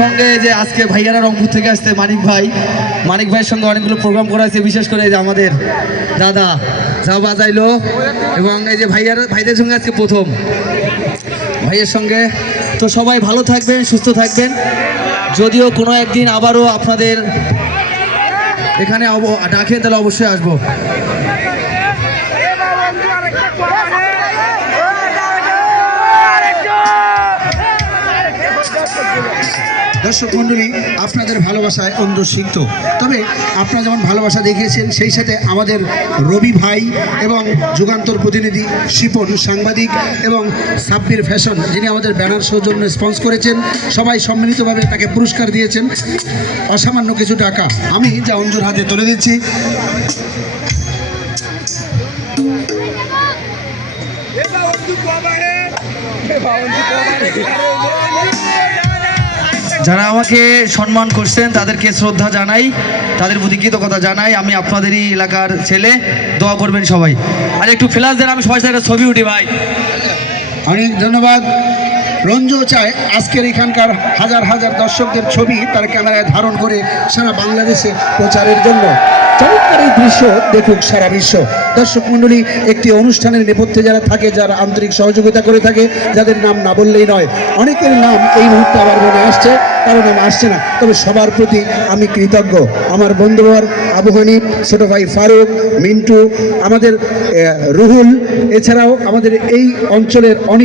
সঙ্গে যে আজকে ভাইয়ারা রংপুর থেকে আসছে মানিক ভাইয়ের সঙ্গে অনেকগুলো প্রোগ্রাম করা হয়েছে, বিশেষ করে এই যে আমাদের দাদা যা বাজাইলো, এবং এই যে ভাইদের সঙ্গে আজকে প্রথম ভাইয়ের সঙ্গে। তো সবাই ভালো থাকবেন, সুস্থ থাকবেন। যদিও কোনো একদিন আবারও আপনাদের এখানে ডাকেন তাহলে অবশ্যই আসবো। দর্শক মণ্ডলী, আপনাদের ভালোবাসায় অন্ধ সিক্ত, তবে আপনারা যেমন ভালোবাসা দেখিয়েছেন সেই সাথে আমাদের রবি ভাই এবং যুগান্তর প্রতিনিধি শিপন সাংবাদিক এবং সাব্বির ফ্যাশন যিনি আমাদের ব্যানার সৌজন্য স্পন্সর করেছেন, সবাই সম্মিলিতভাবে তাকে পুরস্কার দিয়েছেন অসামান্য কিছু টাকা। আমি যা অঞ্জুর হাতে তুলে দিচ্ছি। যারা আমাকে সম্মান করছেন তাদেরকে শ্রদ্ধা জানাই, তাদের প্রতি কৃতজ্ঞতা জানাই। আমি আপনাদেরই এলাকার ছেলে, দোয়া করবেন সবাই। আর একটু ফ্ল্যাশ দেন, আমি সবাই সাথে ছবি উঠি ভাই। অনেক ধন্যবাদ। রঞ্জু চায় আজকের এখানকার হাজার হাজার দর্শকদের ছবি তার ক্যামেরায় ধারণ করে সারা বাংলাদেশে প্রচারের জন্য চমৎকার এই দৃশ্য দেখুক সারা বিশ্ব। দর্শক মণ্ডলী, একটি অনুষ্ঠানের নেপথ্যে যারা থাকে, যারা আন্তরিক সহযোগিতা করে থাকে, যাদের নাম না বললেই নয়, অনেকের নাম এই মুহূর্তে আমার মনে আসছে, কারো নাম আসছে না, তবে সবার প্রতি আমি কৃতজ্ঞ। আমার বন্ধুবর আবু হানিফ, ছোট ভাই ফারুক, মিন্টু, আমাদের রুহুল, এছাড়াও আমাদের এই অঞ্চলের অনেক